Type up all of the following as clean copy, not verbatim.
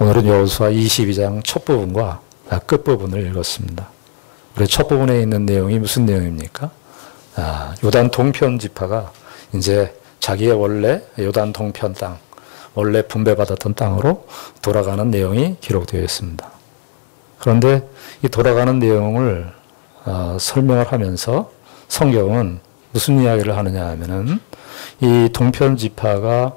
오늘은 여호수아 22장 첫 부분과 끝부분을 읽었습니다. 우리 첫 부분에 있는 내용이 무슨 내용입니까? 요단 동편 지파가 이제 자기의 원래 요단 동편 땅, 원래 분배받았던 땅으로 돌아가는 내용이 기록되어 있습니다. 그런데 이 돌아가는 내용을 설명을 하면서 성경은 무슨 이야기를 하느냐 하면은 이 동편 지파가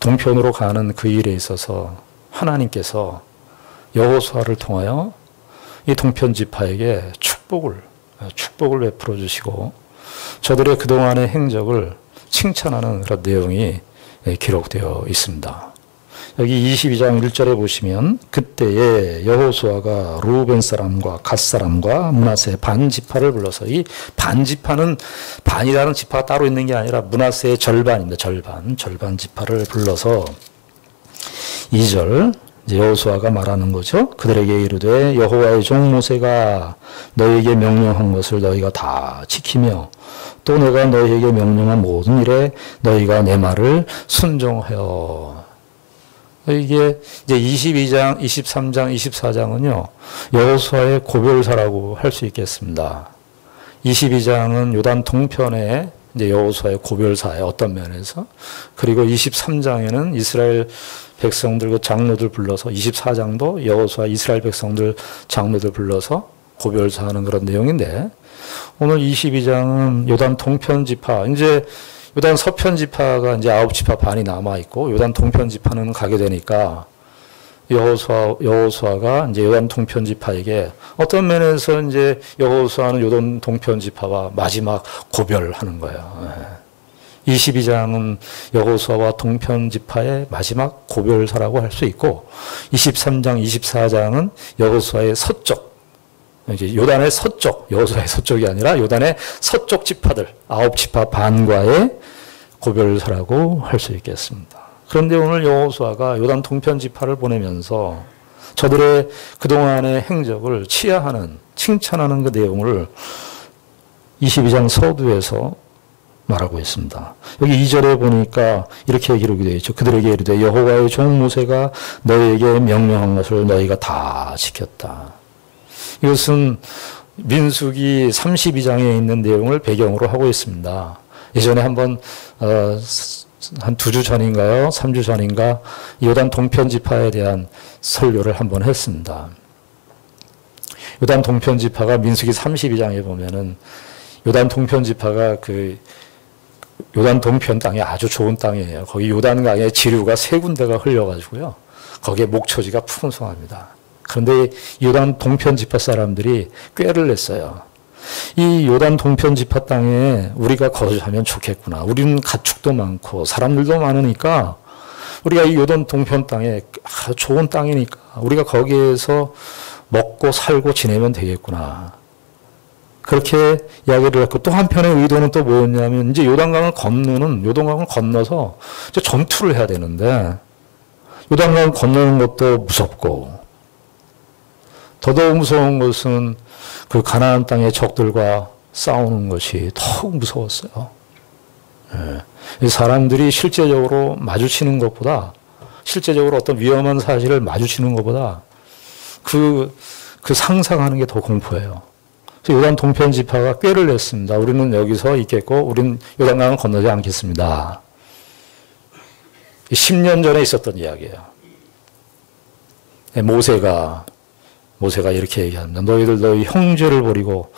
동편으로 가는 그 일에 있어서 하나님께서 여호수아를 통하여 이 동편 지파에게 축복을 베풀어 주시고 저들의 그동안의 행적을 칭찬하는 그런 내용이 기록되어 있습니다. 여기 22장 1절에 보시면 그때에 여호수아가 루벤 사람과 갓 사람과 므낫세 반 지파를 불러서 이 반 지파는 반이라는 지파가 따로 있는 게 아니라 므낫세의 절반입니다. 절반 지파를 불러서 2절 여호수아가 말하는 거죠. 그들에게 이르되 여호와의 종 모세가 너희에게 명령한 것을 너희가 다 지키며 또 내가 너희에게 명령한 모든 일에 너희가 내 말을 순종하여. 이게 이제 22장, 23장, 24장은요, 여호수아의 고별사라고 할 수 있겠습니다. 22장은 요단 동편의 이제 여호수아의 고별사의 어떤 면에서, 그리고 23장에는 이스라엘 백성들 그 장로들 불러서 24장도 여호수아 이스라엘 백성들 장로들 불러서 고별사하는 그런 내용인데 오늘 22장은 요단 동편 지파 이제 요단 서편 지파가 이제 9지파 반이 남아 있고 요단 동편 지파는 가게 되니까 여호수아가 이제 요단 동편 지파에게 어떤 면에서 이제 여호수아는 요단 동편 지파와 마지막 고별하는 거예요. 22장은 여호수아와 동편 지파의 마지막 고별사라고 할 수 있고 23장, 24장은 여호수아의 서쪽 이제 요단의 서쪽, 여호수아의 서쪽이 아니라 요단의 서쪽 지파들 9지파 반과의 고별사라고 할 수 있겠습니다. 그런데 오늘 여호수아가 요단 동편 지파를 보내면서 저들의 그동안의 행적을 치하하는, 칭찬하는 그 내용을 22장 서두에서 말하고 있습니다. 여기 2절에 보니까 이렇게 기록이 되어 있죠. 그들에게 이르되 여호와의 종 모세가 너희에게 명령한 것을 너희가 다 지켰다. 이것은 민수기 32장에 있는 내용을 배경으로 하고 있습니다. 예전에 한번 한 2주 전인가요? 3주 전인가 요단 동편 지파에 대한 설교를 한번 했습니다. 요단 동편 지파가 민수기 32장에 보면은 요단 동편 지파가 그 요단 동편 땅이 아주 좋은 땅이에요. 거기 요단강의 지류가 3군데가 흘려가지고요. 거기에 목초지가 풍성합니다. 그런데 요단 동편 지파 사람들이 꾀를 냈어요. 이 요단 동편 지파 땅에 우리가 거주하면 좋겠구나. 우리는 가축도 많고 사람들도 많으니까 우리가 이 요단 동편 땅에 아주 좋은 땅이니까 우리가 거기에서 먹고 살고 지내면 되겠구나. 그렇게 이야기를 했고 또 한편의 의도는 또 뭐였냐면 이제 요단강을 건너서 이제 전투를 해야 되는데 요단강을 건너는 것도 무섭고 더더욱 무서운 것은 그 가나안 땅의 적들과 싸우는 것이 더욱 무서웠어요. 사람들이 실제적으로 마주치는 것보다 실제적으로 어떤 위험한 사실을 마주치는 것보다 그 상상하는 게 더 공포예요. 요단 동편 지파가 꾀를 냈습니다. 우리는 여기서 있겠고 우리는 요단강을 건너지 않겠습니다. 10년 전에 있었던 이야기예요. 모세가 이렇게 얘기합니다. 너희들 너희 형제를 버리고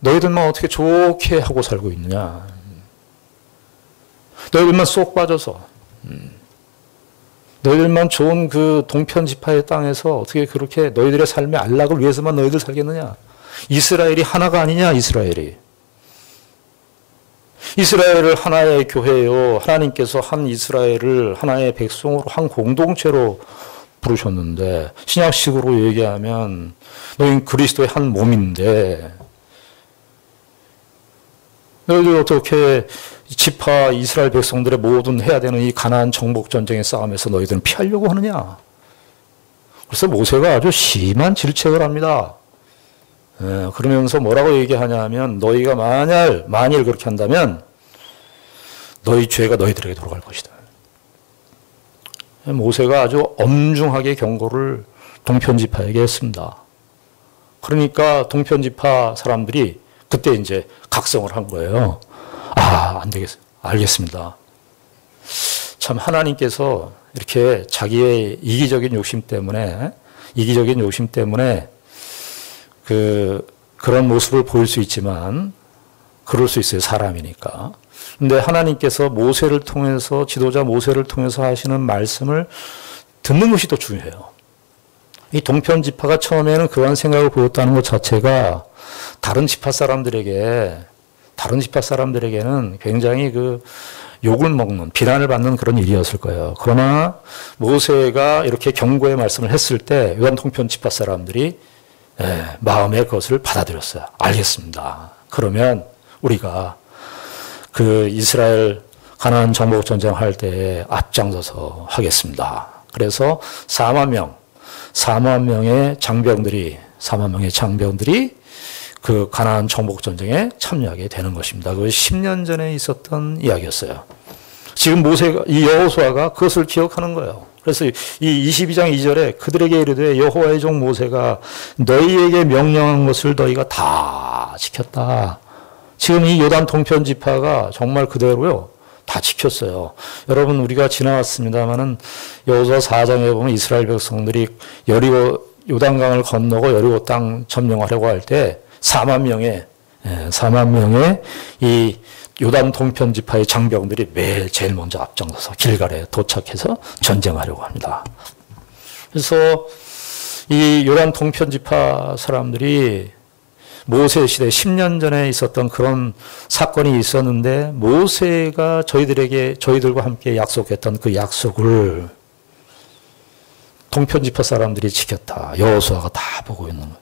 너희들만 어떻게 좋게 하고 살고 있느냐. 너희들만 쏙 빠져서 너희들만 좋은 그 동편 지파의 땅에서 어떻게 그렇게 너희들의 삶의 안락을 위해서만 너희들 살겠느냐. 이스라엘이 하나가 아니냐. 이스라엘을 하나의 교회요. 하나님께서 한 이스라엘을 하나의 백성으로 한 공동체로 부르셨는데 신약식으로 얘기하면 너희는 그리스도의 한 몸인데 너희들 어떻게 지파 이스라엘 백성들의 모든 해야 되는 이 가나안 정복 전쟁의 싸움에서 너희들은 피하려고 하느냐. 그래서 모세가 아주 심한 질책을 합니다. 그러면서 뭐라고 얘기하냐 하면 너희가 만일 그렇게 한다면 너희 죄가 너희들에게 돌아갈 것이다. 모세가 아주 엄중하게 경고를 동편지파에게 했습니다. 그러니까 동편지파 사람들이 그때 이제 각성을 한 거예요. 아, 안 되겠어요. 알겠습니다. 참 하나님께서 이렇게 자기의 이기적인 욕심 때문에 그런 모습을 보일 수 있지만 그럴 수 있어요. 사람이니까. 근데 하나님께서 모세를 통해서 지도자 모세를 통해서 하시는 말씀을 듣는 것이 더 중요해요. 이 동편 지파가 처음에는 그러한 생각을 보였다는 것 자체가 다른 지파 사람들에게는 굉장히 그 욕을 먹는, 비난을 받는 그런 일이었을 거예요. 그러나 모세가 이렇게 경고의 말씀을 했을 때 요단 동편 지파 사람들이 마음에 그것을 받아들였어요. 알겠습니다. 그러면 우리가 그 이스라엘 가나안 정복 전쟁할 때 앞장서서 하겠습니다. 그래서 4만 명의 장병들이 그 가나안 정복 전쟁에 참여하게 되는 것입니다. 그 10년 전에 있었던 이야기였어요. 지금 이 여호수아가 그것을 기억하는 거예요. 그래서 이 22장 2절에 그들에게 이르되 여호와의 종 모세가 너희에게 명령한 것을 너희가 다 지켰다. 지금 이 요단 동편 지파가 정말 그대로요. 다 지켰어요. 여러분 우리가 지나왔습니다마는 여호수아 4장에 보면 이스라엘 백성들이 요단강을 건너고 여리고 땅 점령하려고 할 때 4만 명의 이 요단 동편 지파의 장병들이 매일 제일 먼저 앞장서서 길갈에 도착해서 전쟁하려고 합니다. 그래서 이 요단 동편 지파 사람들이 모세 시대 10년 전에 있었던 그런 사건이 있었는데 모세가 저희들과 함께 약속했던 그 약속을 동편 지파 사람들이 지켰다. 여호수아가 다 보고 있는 거예요.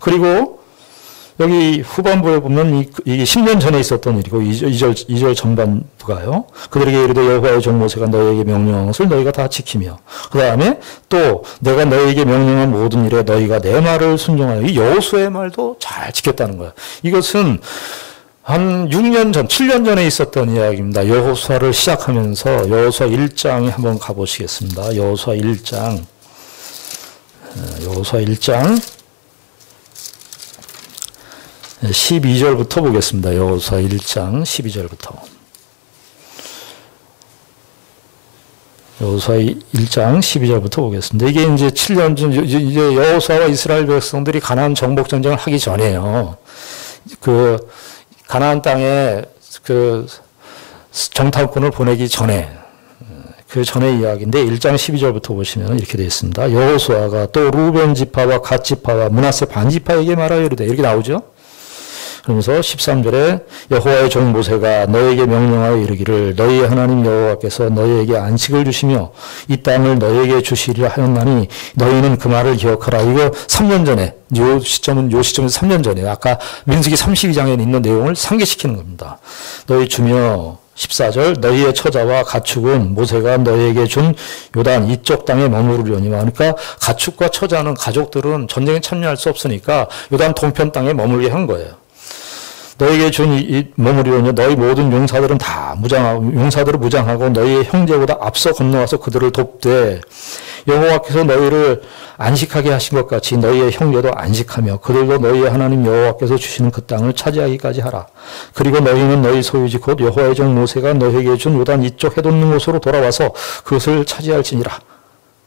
그리고 여기 후반부에 보면 이게 10년 전에 있었던 일이고 2절 전반부가요. 그들에게 이르되 여호와의 종 모세가 너희에게 명령한 것을 너희가 다 지키며 그 다음에 또 내가 너희에게 명령한 모든 일에 너희가 내 말을 순종하여 이 여호수아의 말도 잘 지켰다는 거예요. 이것은 한 6년 전, 7년 전에 있었던 이야기입니다. 여호수아를 시작하면서 여호수아 1장에 한번 가보시겠습니다. 여호수아 1장 12절부터 보겠습니다. 여호수아 1장 12절부터. 여호수아 1장 12절부터 보겠습니다. 이게 이제 7년 전, 이제 여호수아와 이스라엘 백성들이 가나안 정복 전쟁을 하기 전에요. 그 가나안 땅에 그 정탐꾼을 보내기 전에 그 전의 이야기인데 1장 12절부터 보시면 이렇게 되어 있습니다. 여호수아가 또 루벤 지파와 갓 지파와 므낫세 반 지파에게 말하여 이르되 이렇게 나오죠. 그러면서 13절에 여호와의 종 모세가 너에게 명령하여 이르기를 너희의 하나님 여호와께서 너희에게 안식을 주시며 이 땅을 너희에게 주시리라 하였나니 너희는 그 말을 기억하라. 이거 3년 전에 요 시점은 3년 전에 아까 민수기 32장에 있는 내용을 상기시키는 겁니다. 너희 주며 14절 너희의 처자와 가축은 모세가 너희에게 준 요단 이쪽 땅에 머무르려니와. 그러니까 가축과 처자는 가족들은 전쟁에 참여할 수 없으니까 요단 동편 땅에 머물게 한 거예요. 너에게 준 머무리오니 너희 모든 용사들은 다 용사들을 무장하고 너희의 형제보다 앞서 건너와서 그들을 돕되 여호와께서 너희를 안식하게 하신 것 같이 너희의 형제도 안식하며 그들도 너희의 하나님 여호와께서 주시는 그 땅을 차지하기까지 하라. 그리고 너희는 너희 소유지 곧 여호와의 종 모세가 너희에게 준 요단 이쪽 해돋는 곳으로 돌아와서 그것을 차지할지니라.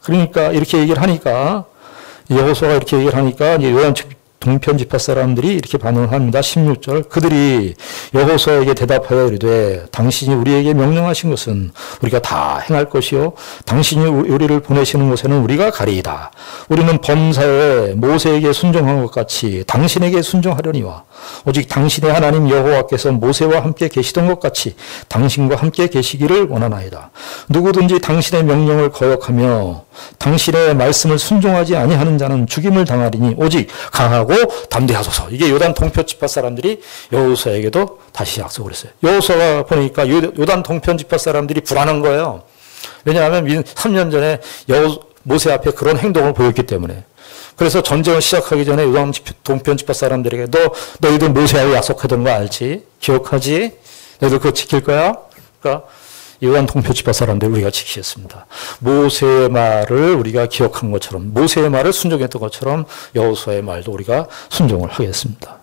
그러니까 이렇게 얘기를 하니까 여호수아가 이렇게 얘기를 하니까 이제 요단 동편 지파 사람들이 이렇게 반응을 합니다. 16절 그들이 여호수아에게 대답하여 이르되 당신이 우리에게 명령하신 것은 우리가 다 행할 것이요 당신이 우리를 보내시는 곳에는 우리가 가리이다. 우리는 범사에 모세에게 순종한 것 같이 당신에게 순종하려니와 오직 당신의 하나님 여호와께서 모세와 함께 계시던 것 같이 당신과 함께 계시기를 원하나이다. 누구든지 당신의 명령을 거역하며 당신의 말씀을 순종하지 아니하는 자는 죽임을 당하리니 오직 강하고 담대하소서. 이게 요단 동편 지파 사람들이 여호수아에게도 다시 약속을 했어요. 여호수아가 보니까 요단 동편 지파 사람들이 불안한 거예요. 왜냐하면 3년 전에 모세 앞에 그런 행동을 보였기 때문에. 그래서 전쟁을 시작하기 전에 요단 동편 지파 사람들에게 너희들 모세하고 약속하던 거 알지? 기억하지? 너희들 그거 지킬 거야? 그러니까 요단 동표지파 사람들 우리가 지키겠습니다. 모세의 말을 우리가 기억한 것처럼, 모세의 말을 순종했던 것처럼 여호수아의 말도 우리가 순종을 하겠습니다.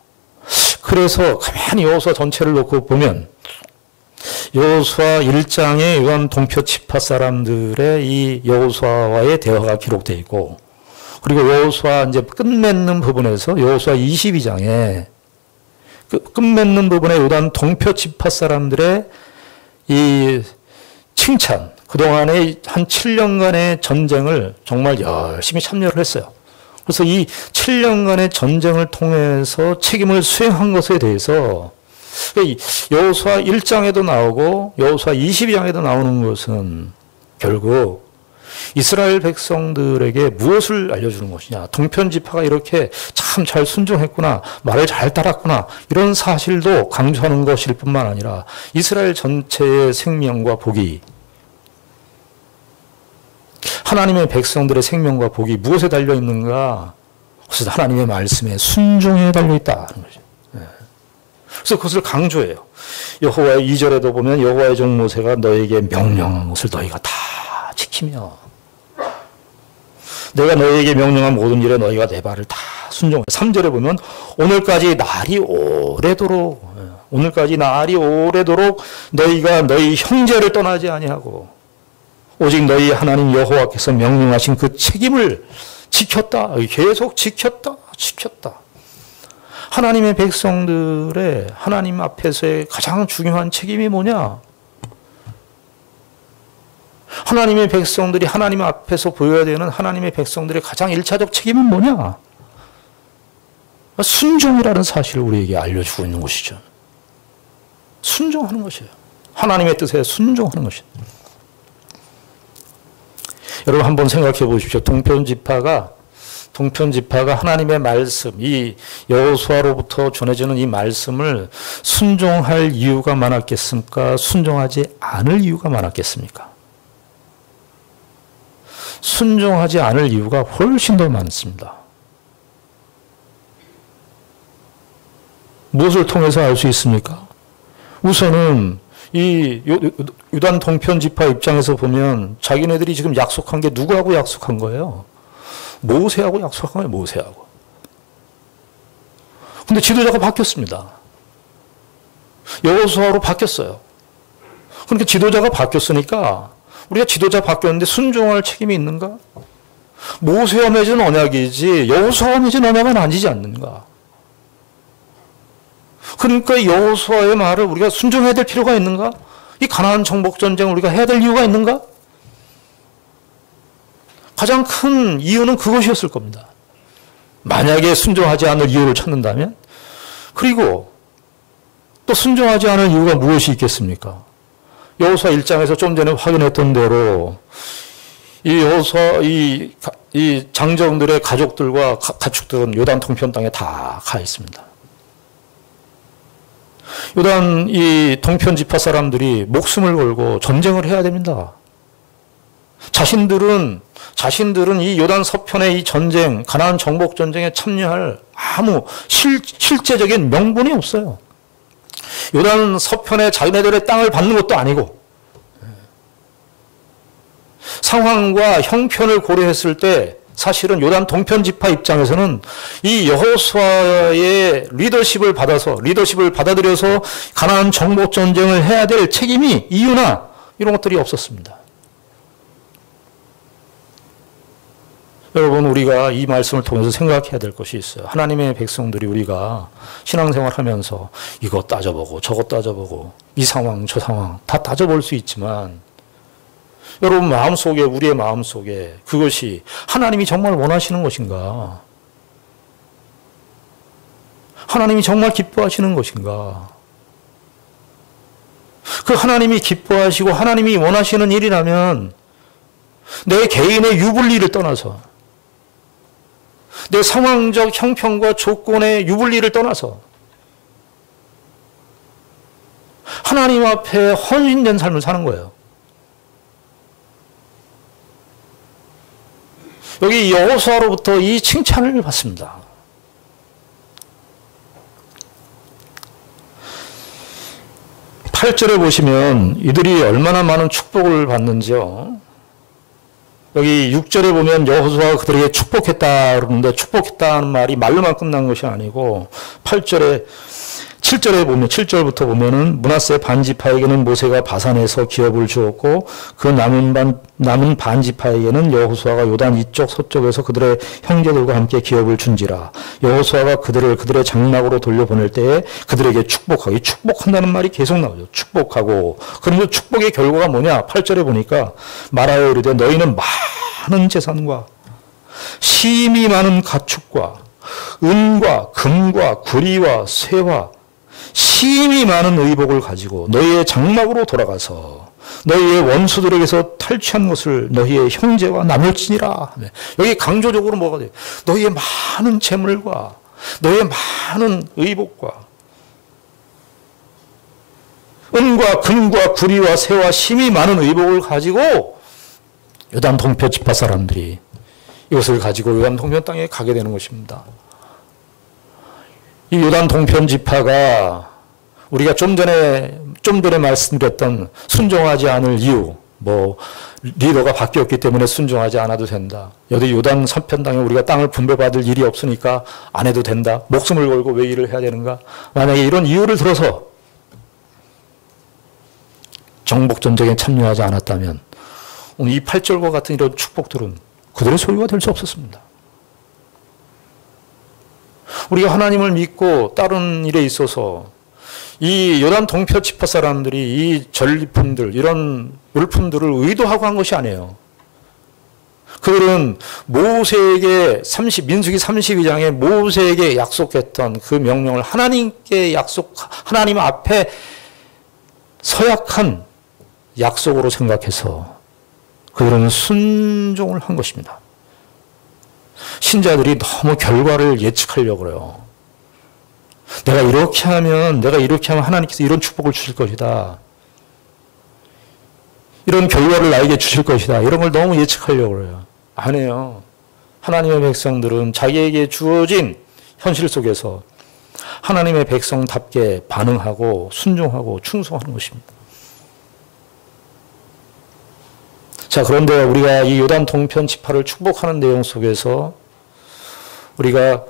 그래서 가만히 여호수아 전체를 놓고 보면 여호수아 1장에 요단 동표지파 사람들의 이 여호수아와의 대화가 기록되어 있고, 그리고 여호수아 이제 끝맺는 부분에서 여호수아 22장에 끝맺는 부분에 요단 동표지파 사람들의 이 칭찬, 그동안의 한 7년간의 전쟁을 정말 열심히 참여를 했어요. 그래서 이 7년간의 전쟁을 통해서 책임을 수행한 것에 대해서 여호수아 1장에도 나오고 여호수아 22장에도 나오는 것은 결국 이스라엘 백성들에게 무엇을 알려주는 것이냐. 동편지파가 이렇게 참 잘 순종했구나. 말을 잘 따랐구나. 이런 사실도 강조하는 것일 뿐만 아니라 이스라엘 전체의 생명과 복이, 하나님의 백성들의 생명과 복이 무엇에 달려있는가? 그래서 하나님의 말씀에 순종에 달려있다는 거죠. 그래서 그것을 강조해요. 여호와의 2절에도 보면 여호와의 종 모세가 너에게 명령한 것을 너희가 다 지키며 내가 너희에게 명령한 모든 일에 너희가 내 발을 다 순종해. 3절에 보면 오늘까지 날이 오래도록 너희가 너희 형제를 떠나지 아니하고 오직 너희 하나님 여호와께서 명령하신 그 책임을 지켰다. 계속 지켰다. 하나님의 백성들의 하나님 앞에서의 가장 중요한 책임이 뭐냐? 하나님의 백성들이 하나님 앞에서 보여야 되는 하나님의 백성들의 가장 1차적 책임은 뭐냐? 순종이라는 사실을 우리에게 알려주고 있는 것이죠. 순종하는 것이에요. 하나님의 뜻에 순종하는 것이에요. 여러분 한번 생각해 보십시오. 동편지파가 하나님의 말씀, 이 여호수아로부터 전해지는 이 말씀을 순종할 이유가 많았겠습니까? 순종하지 않을 이유가 많았겠습니까? 순종하지 않을 이유가 훨씬 더 많습니다. 무엇을 통해서 알 수 있습니까? 우선은 이 유단 동편지파 입장에서 보면 자기네들이 지금 약속한 게 누구하고 약속한 거예요? 모세하고 약속한 거예요. 모세하고. 근데 지도자가 바뀌었습니다. 여호수아로 바뀌었어요. 그러니까 지도자가 바뀌었으니까 우리가 지도자 바뀌었는데 순종할 책임이 있는가? 모세와 맺은 언약이지 여호수아와 맺은 언약은 아니지 않는가? 그러니까 여호수아의 말을 우리가 순종해야 될 필요가 있는가? 이 가나안 정복 전쟁을 우리가 해야 될 이유가 있는가? 가장 큰 이유는 그것이었을 겁니다. 만약에 순종하지 않을 이유를 찾는다면, 그리고 또 순종하지 않을 이유가 무엇이 있겠습니까? 여호수아 1장에서 좀 전에 확인했던 대로 이 여호수아 이 장정들의 가족들과 가축들은 요단 동편 땅에 다 가 있습니다. 요단 이 동편 지파 사람들이 목숨을 걸고 전쟁을 해야 됩니다. 자신들은 이 요단 서편의 이 전쟁, 가나안 정복 전쟁에 참여할 아무 실제적인 명분이 없어요. 요단 서편에 자기네들의 땅을 받는 것도 아니고, 상황과 형편을 고려했을 때 사실은 요단 동편 지파 입장에서는 이 여호수아의 리더십을 받아들여서 가나안 정복 전쟁을 해야 될 책임이, 이유나 이런 것들이 없었습니다. 여러분, 우리가 이 말씀을 통해서 생각해야 될 것이 있어요. 하나님의 백성들이 우리가 신앙생활 하면서 이거 따져보고 저거 따져보고 이 상황 저 상황 다 따져볼 수 있지만, 여러분 마음속에, 우리의 마음속에 그것이 하나님이 정말 원하시는 것인가? 하나님이 정말 기뻐하시는 것인가? 그 하나님이 기뻐하시고 하나님이 원하시는 일이라면 내 개인의 유불리를 떠나서, 내 상황적 형편과 조건의 유불리를 떠나서 하나님 앞에 헌신된 삶을 사는 거예요. 여기 여호수아로부터 이 칭찬을 받습니다. 8절에 보시면 이들이 얼마나 많은 축복을 받는지요. 여기 6절에 보면 여호수아가 그들에게 축복했다 그러는데 축복했다는 말이 말로만 끝난 것이 아니고 7절에 보면 7절부터 보면은 므낫세 반지파에게는 모세가 바산에서 기업을 주었고 그 남은 반지파에게는 여호수아가 요단 이쪽 서쪽에서 그들의 형제들과 함께 기업을 준지라. 여호수아가 그들의 장막으로 돌려보낼 때에 그들에게 축복하고, 이 축복한다는 말이 계속 나오죠. 축복하고. 그러면서 축복의 결과가 뭐냐? 8절에 보니까 말하여 이르되 너희는 많은 재산과 심이 많은 가축과 은과 금과 구리와 쇠와 심이 많은 의복을 가지고 너희의 장막으로 돌아가서 너희의 원수들에게서 탈취한 것을 너희의 형제와 나눌지니라. 여기 강조적으로 뭐가 돼요? 너희의 많은 재물과 너희의 많은 의복과 은과 금과 구리와 쇠와 심이 많은 의복을 가지고 요단 동편 지파 사람들이 이것을 가지고 요단 동편 땅에 가게 되는 것입니다. 이 요단 동편 지파가 우리가 좀 전에 말씀드렸던 순종하지 않을 이유, 리더가 바뀌었기 때문에 순종하지 않아도 된다. 여기 요단 서편 땅에 우리가 땅을 분배받을 일이 없으니까 안 해도 된다. 목숨을 걸고 왜 일을 해야 되는가? 만약에 이런 이유를 들어서 정복 전쟁에 참여하지 않았다면 오늘 이 8절과 같은 이런 축복들은 그들의 소유가 될 수 없었습니다. 우리가 하나님을 믿고 다른 일에 있어서 이 요단 동편 지파 사람들이 이 전리품들, 이런 물품들을 의도하고 한 것이 아니에요. 그들은 모세에게 민수기 32장에 모세에게 약속했던 그 명령을 하나님 앞에 서약한 약속으로 생각해서 그들은 순종을 한 것입니다. 신자들이 너무 결과를 예측하려고 그래요. 내가 이렇게 하면 하나님께서 이런 축복을 주실 것이다. 이런 결과를 나에게 주실 것이다. 이런 걸 너무 예측하려고 그래요. 안 해요. 하나님의 백성들은 자기에게 주어진 현실 속에서 하나님의 백성답게 반응하고 순종하고 충성하는 것입니다. 자, 그런데 우리가 이 요단 동편 지파를 축복하는 내용 속에서 우리가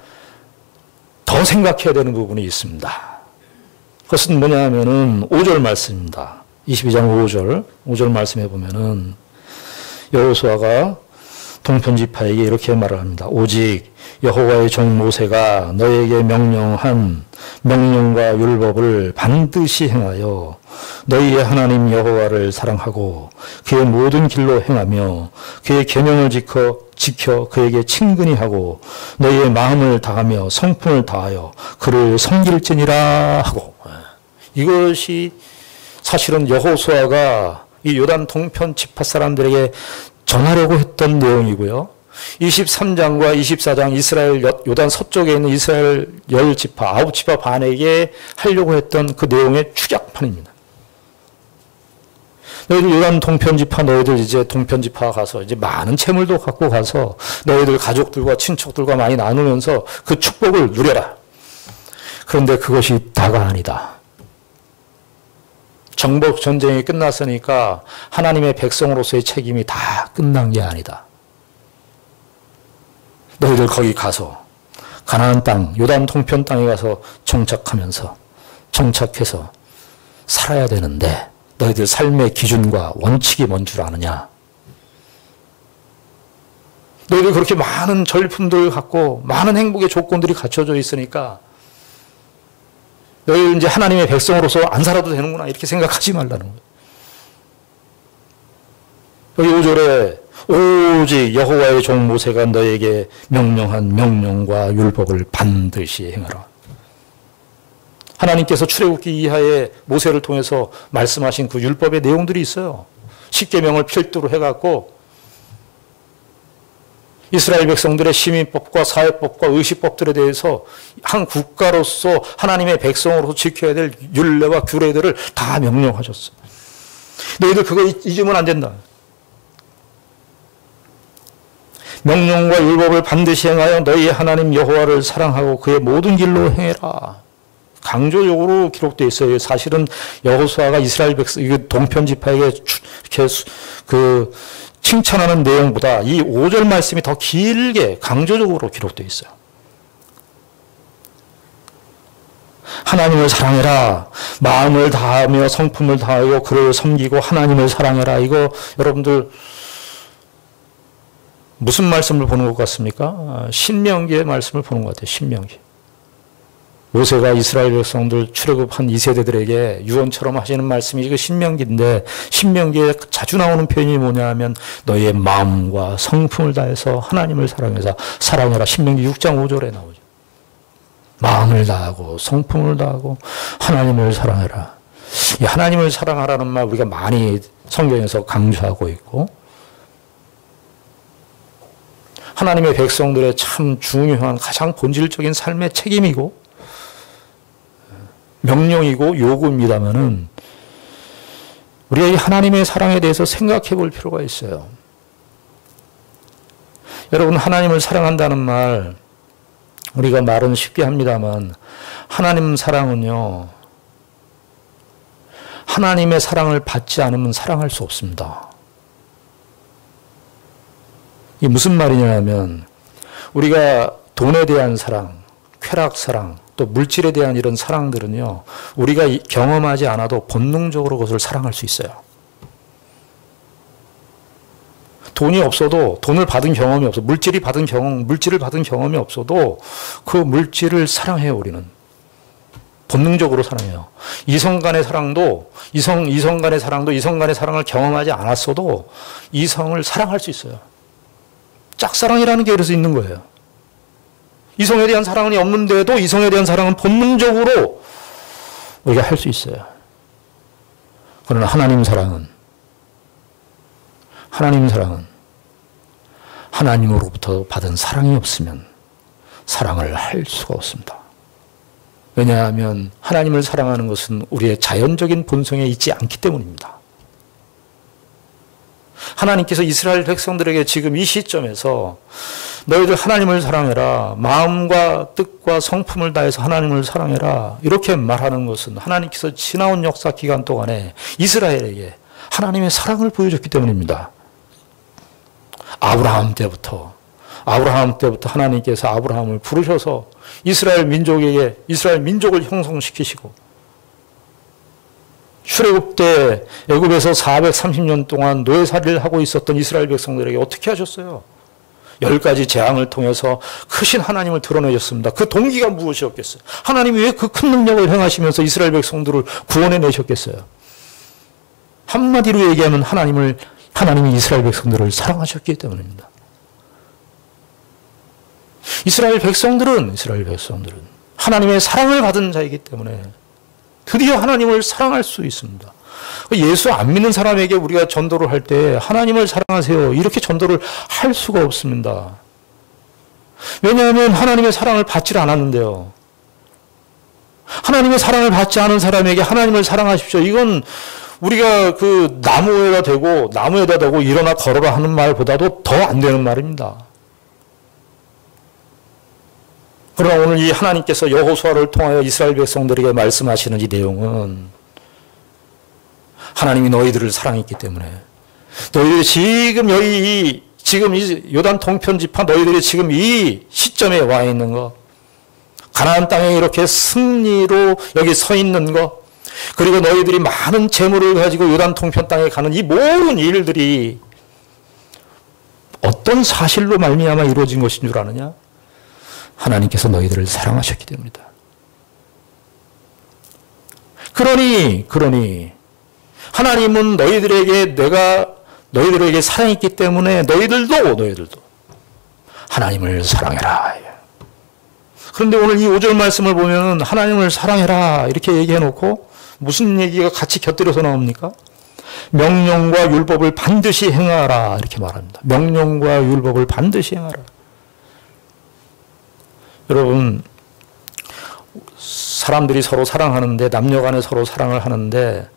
더 생각해야 되는 부분이 있습니다. 그것은 뭐냐 하면은 5절 말씀입니다. 22장 5절 말씀해 보면은 여호수아가 동편 지파에게 이렇게 말을 합니다. 오직 여호와의 종 모세가 너에게 명령한 명령과 율법을 반드시 행하여 너희의 하나님 여호와를 사랑하고 그의 모든 길로 행하며 그의 계명을 지켜 그에게 친근히 하고 너희의 마음을 다하며 성품을 다하여 그를 섬길지니라 하고, 이것이 사실은 여호수아가 이 요단 동편 지파 사람들에게 전하려고 했던 내용이고요. 23장과 24장 이스라엘 요단 서쪽에 있는 이스라엘 10지파, 9지파 반에게 하려고 했던 그 내용의 축약판입니다. 너희들 요단 동편지파, 너희들 이제 동편지파 가서 이제 많은 채물도 갖고 가서 너희들 가족들과 친척들과 많이 나누면서 그 축복을 누려라. 그런데 그것이 다가 아니다. 정복 전쟁이 끝났으니까 하나님의 백성으로서의 책임이 다 끝난 게 아니다. 너희들 거기 가서 가나안 땅, 요단 동편 땅에 가서 정착해서 살아야 되는데 너희들 삶의 기준과 원칙이 뭔 줄 아느냐? 너희들 그렇게 많은 전리품들을 갖고 많은 행복의 조건들이 갖춰져 있으니까 너희들 이제 하나님의 백성으로서 안 살아도 되는구나 이렇게 생각하지 말라는 거예요. 여기 5절에 오직 여호와의 종 모세가 너에게 명령한 명령과 율법을 반드시 행하라. 하나님께서 출애굽기 이하에 모세를 통해서 말씀하신 그 율법의 내용들이 있어요. 십계명을 필두로 해갖고 이스라엘 백성들의 시민법과 사회법과 의식법들에 대해서 한 국가로서 하나님의 백성으로서 지켜야 될 율례와 규례들을 다 명령하셨어요. 너희들 그거 잊으면 안 된다. 명령과 율법을 반드시 행하여 너희의 하나님 여호와를 사랑하고 그의 모든 길로 행해라. 강조적으로 기록되어 있어요. 사실은 여호수아가 이스라엘 백성, 동편 지파에게 이렇게 칭찬하는 내용보다 이 5절 말씀이 더 길게 강조적으로 기록되어 있어요. 하나님을 사랑해라. 마음을 다하며 성품을 다하고 그를 섬기고 하나님을 사랑해라. 이거 여러분들 무슨 말씀을 보는 것 같습니까? 신명기의 말씀을 보는 것 같아요. 신명기. 모세가 이스라엘 백성들 출애굽한 2세대들에게 유언처럼 하시는 말씀이 이거 신명기인데, 신명기에 자주 나오는 표현이 뭐냐 하면 너희의 마음과 성품을 다해서 하나님을 사랑해라. 신명기 6장 5절에 나오죠. 마음을 다하고 성품을 다하고 하나님을 사랑해라. 이 하나님을 사랑하라는 말 우리가 많이 성경에서 강조하고 있고, 하나님의 백성들의 참 중요한 가장 본질적인 삶의 책임이고 명령이고 요구입니다마는 우리가 이 하나님의 사랑에 대해서 생각해 볼 필요가 있어요. 여러분, 하나님을 사랑한다는 말 우리가 말은 쉽게 합니다만 하나님 사랑은요, 하나님의 사랑을 받지 않으면 사랑할 수 없습니다. 이게 무슨 말이냐면 우리가 돈에 대한 사랑, 쾌락 사랑, 또 물질에 대한 이런 사랑들은요, 우리가 경험하지 않아도 본능적으로 그것을 사랑할 수 있어요. 돈이 없어도, 돈을 받은 경험이 없어, 물질을 받은 경험이 없어도 그 물질을 사랑해요, 우리는. 본능적으로 사랑해요. 이성 간의 사랑도 이성 간의 사랑을 경험하지 않았어도 이성을 사랑할 수 있어요. 짝사랑이라는 게 그래서 있는 거예요. 이성에 대한 사랑이 없는데도 이성에 대한 사랑은 본능적으로 우리가 할 수 있어요. 그러나 하나님 사랑은 하나님으로부터 받은 사랑이 없으면 사랑을 할 수가 없습니다. 왜냐하면 하나님을 사랑하는 것은 우리의 자연적인 본성에 있지 않기 때문입니다. 하나님께서 이스라엘 백성들에게 지금 이 시점에서 너희들 하나님을 사랑해라. 마음과 뜻과 성품을 다해서 하나님을 사랑해라. 이렇게 말하는 것은 하나님께서 지나온 역사 기간 동안에 이스라엘에게 하나님의 사랑을 보여줬기 때문입니다. 아브라함 때부터 하나님께서 아브라함을 부르셔서 이스라엘 민족을 형성시키시고 출애굽 때 애굽에서 430년 동안 노예살이를 하고 있었던 이스라엘 백성들에게 어떻게 하셨어요? 10가지 재앙을 통해서 크신 하나님을 드러내셨습니다. 그 동기가 무엇이었겠어요? 하나님이 왜 그 큰 능력을 행하시면서 이스라엘 백성들을 구원해 내셨겠어요? 한마디로 얘기하면 하나님이 이스라엘 백성들을 사랑하셨기 때문입니다. 이스라엘 백성들은 하나님의 사랑을 받은 자이기 때문에 드디어 하나님을 사랑할 수 있습니다. 예수 안 믿는 사람에게 우리가 전도를 할 때 하나님을 사랑하세요, 이렇게 전도를 할 수가 없습니다. 왜냐하면 하나님의 사랑을 받지 않았는데요. 하나님의 사랑을 받지 않은 사람에게 하나님을 사랑하십시오, 이건 우리가 그 나무에다 대고 일어나 걸어라 하는 말보다도 더 안 되는 말입니다. 그러나 오늘 이 하나님께서 여호수아를 통하여 이스라엘 백성들에게 말씀하시는 이 내용은 하나님이 너희들을 사랑했기 때문에 너희들이 지금 이 요단 동편 지파 너희들이 지금 이 시점에 와 있는 것, 가나안 땅에 이렇게 승리로 여기 서 있는 것, 그리고 너희들이 많은 재물을 가지고 요단 동편 땅에 가는 이 모든 일들이 어떤 사실로 말미암아 이루어진 것인 줄 아느냐? 하나님께서 너희들을 사랑하셨기 때문이다. 그러니 하나님은 너희들에게 사랑했기 때문에 너희들도 하나님을 사랑해라. 그런데 오늘 이 5절 말씀을 보면 하나님을 사랑해라 이렇게 얘기해 놓고 무슨 얘기가 같이 곁들여서 나옵니까? 명령과 율법을 반드시 행하라 이렇게 말합니다. 명령과 율법을 반드시 행하라. 여러분, 사람들이 서로 사랑하는데, 남녀 간에 서로 사랑을 하는데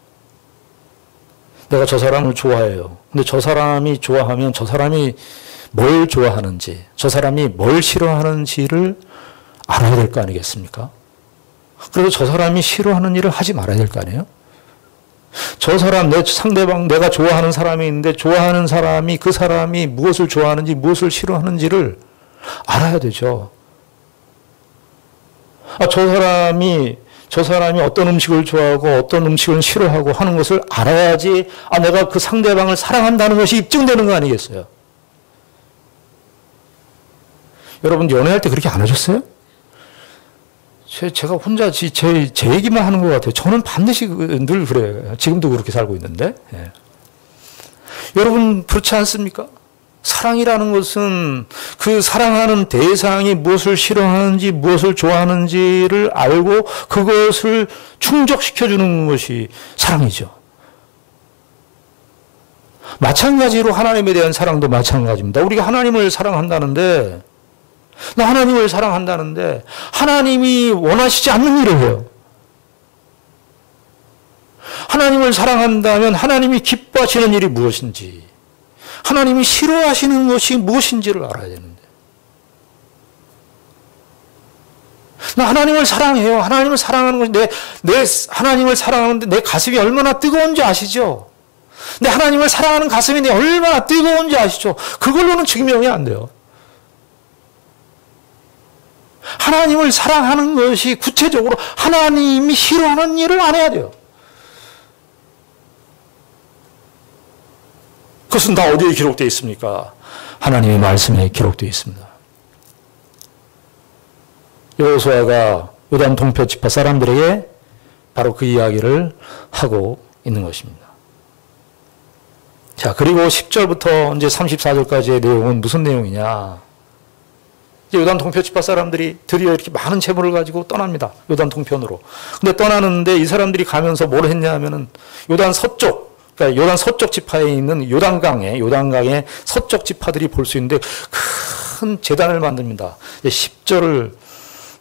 내가 저 사람을 좋아해요. 근데 저 사람이 좋아하면 저 사람이 뭘 좋아하는지, 저 사람이 뭘 싫어하는지를 알아야 될 거 아니겠습니까? 그래도 저 사람이 싫어하는 일을 하지 말아야 될 거 아니에요? 저 사람, 내 상대방, 내가 좋아하는 사람이 있는데 좋아하는 사람이 그 사람이 무엇을 좋아하는지 무엇을 싫어하는지를 알아야 되죠. 저 사람이 어떤 음식을 좋아하고 어떤 음식을 싫어하고 하는 것을 알아야지 내가 그 상대방을 사랑한다는 것이 입증되는 거 아니겠어요? 여러분 연애할 때 그렇게 안 하셨어요? 제가 혼자 제 얘기만 하는 것 같아요. 저는 반드시 늘 그래요. 지금도 그렇게 살고 있는데. 예. 여러분 그렇지 않습니까? 사랑이라는 것은 그 사랑하는 대상이 무엇을 싫어하는지 무엇을 좋아하는지를 알고 그것을 충족시켜주는 것이 사랑이죠. 마찬가지로 하나님에 대한 사랑도 마찬가지입니다. 우리가 하나님을 사랑한다는데 나 하나님을 사랑한다는데 하나님이 원하시지 않는 일을 해요. 하나님을 사랑한다면 하나님이 기뻐하시는 일이 무엇인지 하나님이 싫어하시는 것이 무엇인지를 알아야 되는데 나 하나님을 사랑해요. 하나님을 사랑하는 것이 내 하나님을 사랑하는데 내 가슴이 얼마나 뜨거운지 아시죠? 내 하나님을 사랑하는 가슴이 내 얼마나 뜨거운지 아시죠? 그걸로는 증명이 안 돼요. 하나님을 사랑하는 것이 구체적으로 하나님이 싫어하는 일을 안 해야 돼요. 그것은 다 어디에 기록되어 있습니까? 하나님의 말씀에 기록되어 있습니다. 여호수아가 요단 동표 지파 사람들에게 바로 그 이야기를 하고 있는 것입니다. 자, 그리고 10절부터 이제 34절까지의 내용은 무슨 내용이냐? 이제 요단 동표 지파 사람들이 드디어 이렇게 많은 재물을 가지고 떠납니다. 요단 동편으로. 근데 떠나는데 이 사람들이 가면서 뭘 했냐 하면은 요단 서쪽, 그러니까 요단 서쪽 지파에 있는 요단강의 서쪽 지파들이 볼 수 있는데 큰 제단을 만듭니다. 10절을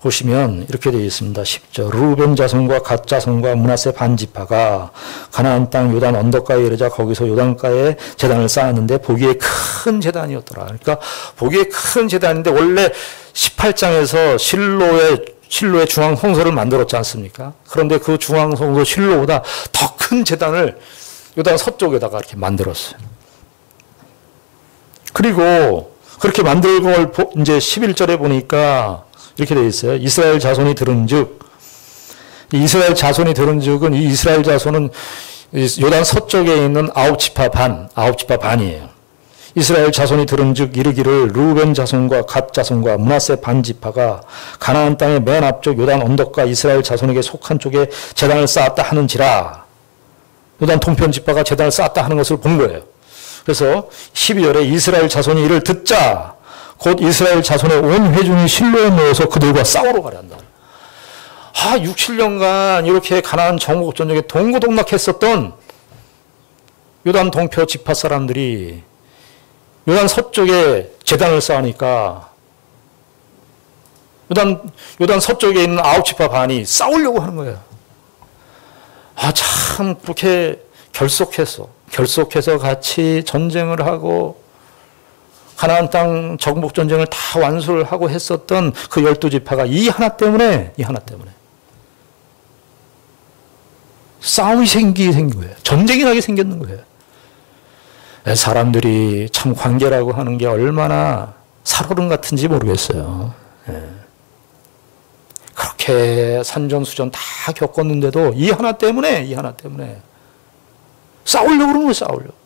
보시면 이렇게 되어 있습니다. 10절. 루벤 자손과 갓 자손과 므낫세 반 지파가 가나안 땅 요단 언덕가에 이르자 거기서 요단가에 제단을 쌓았는데 보기에 큰 제단이었더라. 그러니까 보기에 큰 제단인데 원래 18장에서 실로의 중앙 성소를 만들었지 않습니까? 그런데 그 중앙 성소 실로보다 더 큰 제단을 요단 서쪽에다가 이렇게 만들었어요. 그리고 그렇게 만들고 걸 이제 11절에 보니까 이렇게 되어 있어요. 이스라엘 자손이 들은즉 이 이스라엘 자손은 요단 서쪽에 있는 아홉 지파 반이에요. 이스라엘 자손이 들은즉 이르기를 루벤 자손과 갓 자손과 므낫세 반 지파가 가나안 땅의 맨 앞쪽 요단 언덕과 이스라엘 자손에게 속한 쪽에 제단을 쌓았다 하는지라. 요단 동편 지파가 제단을 쌓았다 하는 것을 본 거예요. 그래서 12절에 이스라엘 자손이 이를 듣자 곧 이스라엘 자손의 온 회중이 실로에 모여서 그들과 싸우러 가려 한다. 6, 7년간 이렇게 가나안 정복 전쟁에 동고동락했었던 요단 동표 지파 사람들이 요단 서쪽에 제단을 쌓으니까 요단 서쪽에 있는 아홉 지파 반이 싸우려고 하는 거예요. 참 그렇게 결속해서 같이 전쟁을 하고 가나안 땅 정복 전쟁을 다 완수를 하고 했었던 그 12지파가 이 하나 때문에 싸움이 생긴 거예요. 전쟁이 나게 생겼는 거예요. 사람들이 참 관계라고 하는 게 얼마나 살얼음 같은지 모르겠어요. 그렇게 산전수전 다 겪었는데도 이 하나 때문에 싸우려고 그러는 거예요. 싸우려고.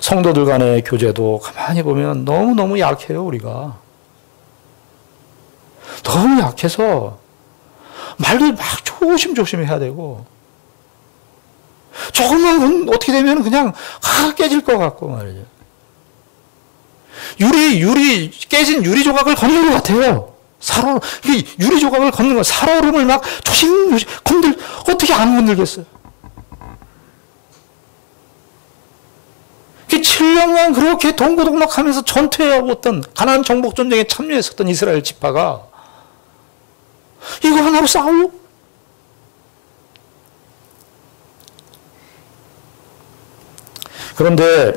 성도들 간의 교제도 가만히 보면 너무너무 약해요, 우리가. 너무 약해서 말도 막 조심조심 해야 되고 조금만 어떻게 되면 그냥 깨질 것 같고 말이죠. 깨진 유리 조각을 걷는 것 같아요. 유리 조각을 걷는 거, 살얼음을 막 조심조심 어떻게 안 건들겠어요? 7년간 그렇게 동고동락하면서 전투해왔던 가나안 정복 전쟁에 참여했었던 이스라엘 지파가 이거 하나로 싸우려고? 그런데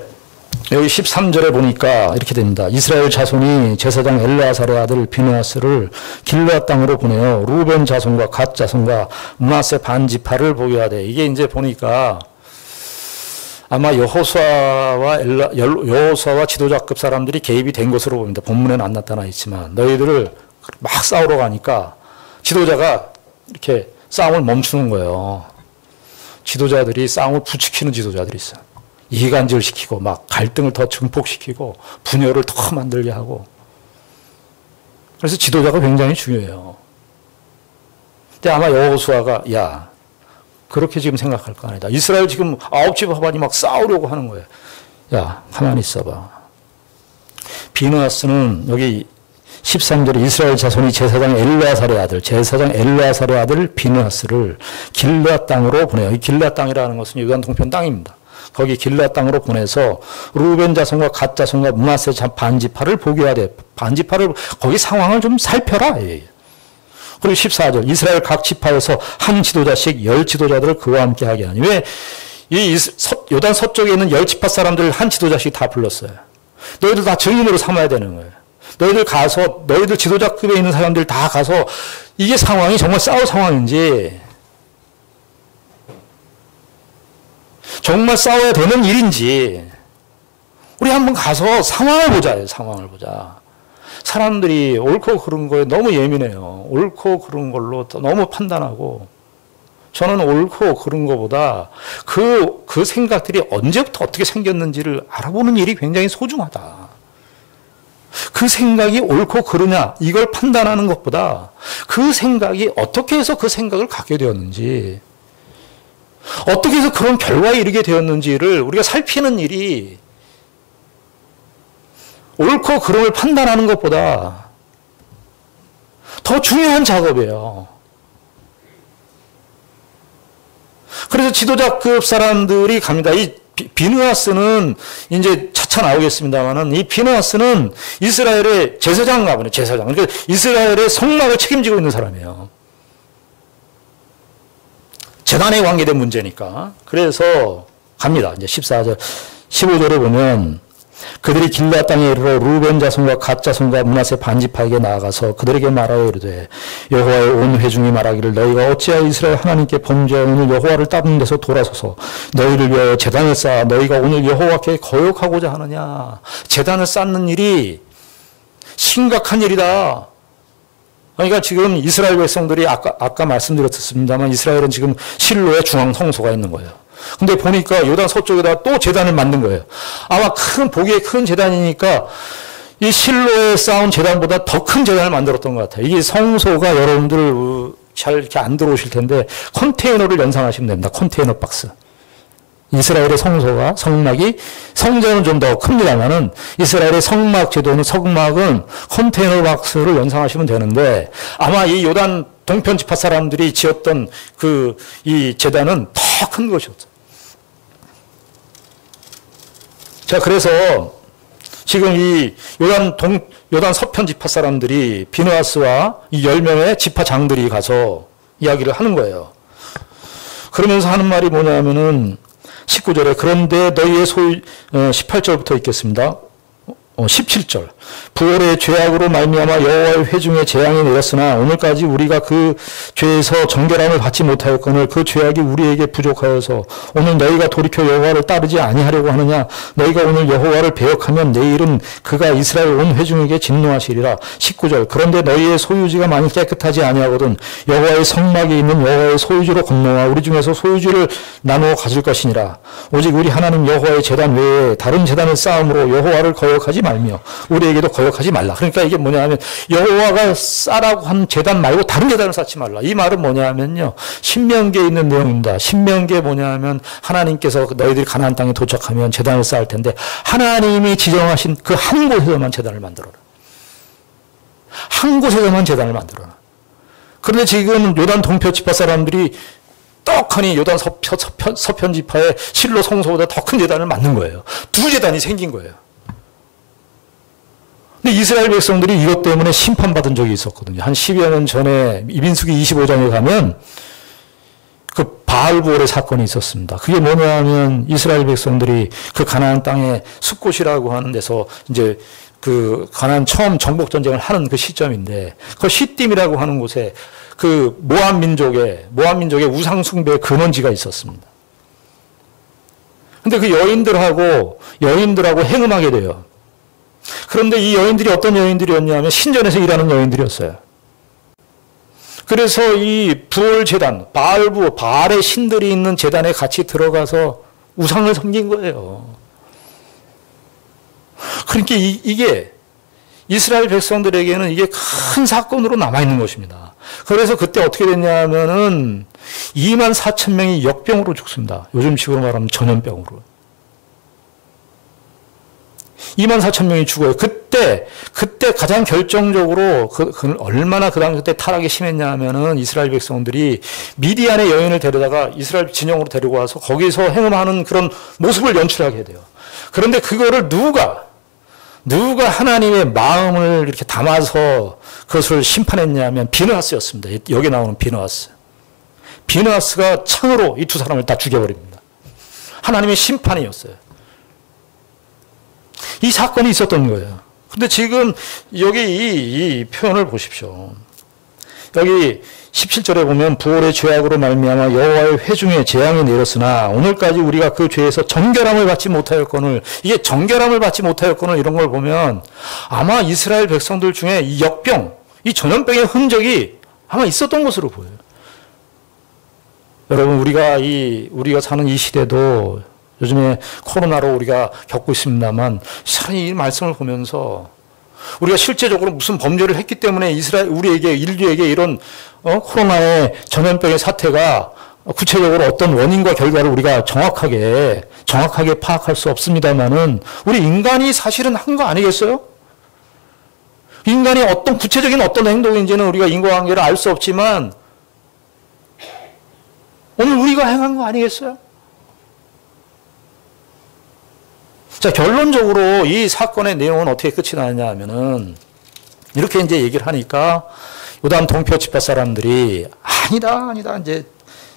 여기 13절에 보니까 이렇게 됩니다. 이스라엘 자손이 제사장 엘르아살의 아들 비느하스를 길르앗 땅으로 보내어 루벤 자손과 갓 자손과 므낫세 반 지파를 보게 하되, 이게 이제 보니까 아마 여호수아와 지도자급 사람들이 개입이 된 것으로 봅니다. 본문에는 안 나타나 있지만 너희들을 막 싸우러 가니까 지도자가 이렇게 싸움을 멈추는 거예요. 지도자들이 싸움을 부추기는 지도자들이 있어요. 이간질시키고 막 갈등을 더 증폭시키고 분열을 더 만들게 하고. 그래서 지도자가 굉장히 중요해요. 근데 아마 여호수아가 야, 그렇게 지금 생각할 거 아니다. 이스라엘 지금 9지파반이 막 싸우려고 하는 거예요. 야, 가만히 있어봐. 비느하스는 여기 13절에 이스라엘 자손이 제사장 엘르아살의 아들 비느하스를 길르앗 땅으로 보내요. 이 길르앗 땅이라는 것은 유단 동편 땅입니다. 거기 길르앗 땅으로 보내서 루벤 자손과 갓 자손과 므낫세 반지파를 보게 하되, 반지파를 거기 상황을 좀 살펴라. 그리고 14절 이스라엘 각 지파에서 한 지도자씩 10지도자들을 그와 함께 하게 하니. 왜? 이 요단 서쪽에 있는 10지파 사람들 한 지도자씩 다 불렀어요. 너희들 다 증인으로 삼아야 되는 거예요. 너희들 가서, 너희들 지도자급에 있는 사람들 다 가서 이게 상황이 정말 싸울 상황인지, 정말 싸워야 되는 일인지 우리 한번 가서 상황을 보자요. 상황을 보자. 사람들이 옳고 그른 거에 너무 예민해요. 옳고 그른 걸로 너무 판단하고, 저는 옳고 그른 거보다 그 생각들이 언제부터 어떻게 생겼는지를 알아보는 일이 굉장히 소중하다. 그 생각이 옳고 그르냐 이걸 판단하는 것보다 그 생각이 어떻게 해서 그 생각을 갖게 되었는지, 어떻게 해서 그런 결과에 이르게 되었는지를 우리가 살피는 일이 옳고 그름을 판단하는 것보다 더 중요한 작업이에요. 그래서 지도자급 사람들이 갑니다. 이 비느하스는 이제 차차 나오겠습니다만은, 이 비느하스는 이스라엘의 제사장인가 보네, 제사장. 그러니까 이스라엘의 성막을 책임지고 있는 사람이에요. 재단에 관계된 문제니까. 그래서 갑니다. 이제 14절, 15절에 보면 그들이 길르앗 땅에 이르러 루벤 자손과 갓 자손과 므낫세 반지파에게 나아가서 그들에게 말하여 이르되, 여호와의 온 회중이 말하기를 너희가 어찌하여 이스라엘 하나님께 범죄하여 오늘 여호와를 따르는 데서 돌아서서 너희를 위하여 제단을 쌓아 너희가 오늘 여호와께 거역하고자 하느냐. 제단을 쌓는 일이 심각한 일이다. 그러니까 지금 이스라엘 백성들이 아까 말씀드렸습니다만 이스라엘은 지금 실로에 중앙 성소가 있는 거예요. 근데 보니까 요단 서쪽에다 또 제단을 만든 거예요. 아마 보기에 큰 제단이니까 이 실로에 쌓은 제단보다 더 큰 제단을 만들었던 것 같아요. 이게 성소가 여러분들 잘 이렇게 안 들어오실 텐데 컨테이너를 연상하시면 됩니다. 컨테이너 박스. 이스라엘의 성소가, 성막이, 성전은 좀 더 큽니다만은 이스라엘의 성막은 컨테이너 박스를 연상하시면 되는데, 아마 이 요단 동편 지파 사람들이 지었던 이 제단은 더 큰 것이었어요. 자, 그래서 지금 이 요단 서편 지파 사람들이 비느하스와 이 10명의 지파장들이 가서 이야기를 하는 거예요. 그러면서 하는 말이 뭐냐면은 19절에 그런데 너희의 18절부터 읽겠습니다. 17절 부월의 죄악으로 말미암아 여호와의 회중에 재앙이 내렸으나 오늘까지 우리가 그 죄에서 정결함을 받지 못하였거늘 그 죄악이 우리에게 부족하여서 오늘 너희가 돌이켜 여호와를 따르지 아니하려고 하느냐. 너희가 오늘 여호와를 배역하면 내일은 그가 이스라엘 온 회중에게 진노하시리라. 19절 그런데 너희의 소유지가 많이 깨끗하지 아니하거든 여호와의 성막에 있는 여호와의 소유지로 건너와 우리 중에서 소유지를 나누어 가질 것이니라. 오직 우리 하나님 여호와의 제단 외에 다른 제단을 쌓음으로 여호와를 거역하지 말며 우리에게도 거역하지 말라. 그러니까 이게 뭐냐면 여호와가 쌓라고 한 제단 말고 다른 제단을 쌓지 말라. 이 말은 뭐냐면요, 신명기에 있는 내용입니다. 신명기에 뭐냐면 하나님께서 너희들이 가나안 땅에 도착하면 제단을 쌓을 텐데 하나님이 지정하신 그 한 곳에서만 제단을 만들어라. 한 곳에서만 제단을 만들어라. 그런데 지금 요단 동표 지파 사람들이 떡하니 요단 서편 지파의 실로 성소보다 더 큰 제단을 만든 거예요. 두 제단이 생긴 거예요. 근데 이스라엘 백성들이 이것 때문에 심판받은 적이 있었거든요. 한 10여 년 전에 민수기 25장에 가면 그 바알부올의 사건이 있었습니다. 그게 뭐냐면 이스라엘 백성들이 그 가나안 땅의 숫곳이라고 하는 데서 이제 그 가나안 처음 정복 전쟁을 하는 그 시점인데 그 시딤이라고 하는 곳에 그 모압 민족의 우상 숭배의 근원지가 있었습니다. 근데 그 여인들하고 행음하게 돼요. 그런데 이 여인들이 어떤 여인들이었냐면 신전에서 일하는 여인들이었어요. 그래서 이 부올 제단, 바알의 신들이 있는 제단에 같이 들어가서 우상을 섬긴 거예요. 그러니까 이게 이스라엘 백성들에게는 이게 큰 사건으로 남아있는 것입니다. 그래서 그때 어떻게 됐냐면은 24,000명이 역병으로 죽습니다. 요즘식으로 말하면 전염병으로. 24,000명이 죽어요. 그때 가장 결정적으로 얼마나 그때 타락이 심했냐 하면은 이스라엘 백성들이 미디안의 여인을 데려다가 이스라엘 진영으로 데리고 와서 거기서 행음하는 그런 모습을 연출하게 돼요. 그런데 그거를 누가 하나님의 마음을 이렇게 담아서 그것을 심판했냐면 비느하스였습니다. 여기 나오는 비느하스. 비느하스가 창으로 이 두 사람을 다 죽여버립니다. 하나님의 심판이었어요. 이 사건이 있었던 거예요. 근데 지금 여기 이 표현을 보십시오. 여기 17절에 보면 부올의 죄악으로 말미암아 여호와의 회중에 재앙이 내렸으나 오늘까지 우리가 그 죄에서 정결함을 받지 못하였거늘, 이게 정결함을 받지 못하였거늘 이런 걸 보면 아마 이스라엘 백성들 중에 이 역병, 이 전염병의 흔적이 아마 있었던 것으로 보여요. 여러분 우리가 사는 이 시대도 요즘에 코로나로 우리가 겪고 있습니다만 이 말씀을 보면서 우리가 실제적으로 무슨 범죄를 했기 때문에 인류에게 이런 코로나의 전염병의 사태가 구체적으로 어떤 원인과 결과를 우리가 정확하게 파악할 수 없습니다만은 우리 인간이 사실은 한 거 아니겠어요? 인간이 어떤 구체적인 어떤 행동인지는 우리가 인과관계를 알 수 없지만 오늘 우리가 행한 거 아니겠어요? 자, 결론적으로 이 사건의 내용은 어떻게 끝이 나느냐 하면은 이렇게 이제 얘기를 하니까 요단 동표 지파 사람들이 아니다 이제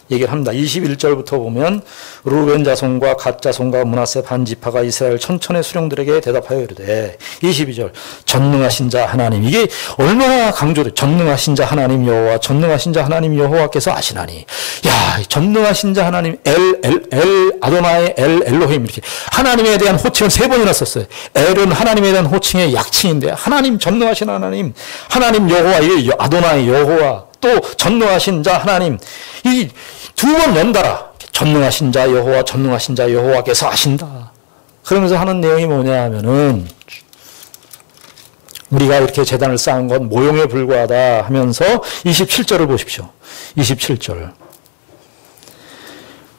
얘기를 합니다. 21절부터 보면 루벤 자손과 갓 자손과 므낫세 반 지파가 이스라엘 천천의 수령들에게 대답하여 이르되 22절 전능하신 자 하나님, 이게 얼마나 강조돼. 전능하신 자 하나님 여호와, 전능하신 자 하나님 여호와께서 아시나니. 야, 전능하신 자 하나님 엘 아도나이 엘로힘, 이렇게 하나님에 대한 호칭을 3번이나 썼어요. 엘은 하나님에 대한 호칭의 약칭인데 하나님, 전능하신 하나님 여호와, 이게 아도나이 여호와, 또 전능하신 자 하나님, 이 2번 연달아 전능하신 자 여호와, 전능하신 자 여호와께서 아신다. 그러면서 하는 내용이 뭐냐 하면은 우리가 이렇게 제단을 쌓은 건 모용에 불과하다 하면서 27절을 보십시오. 27절.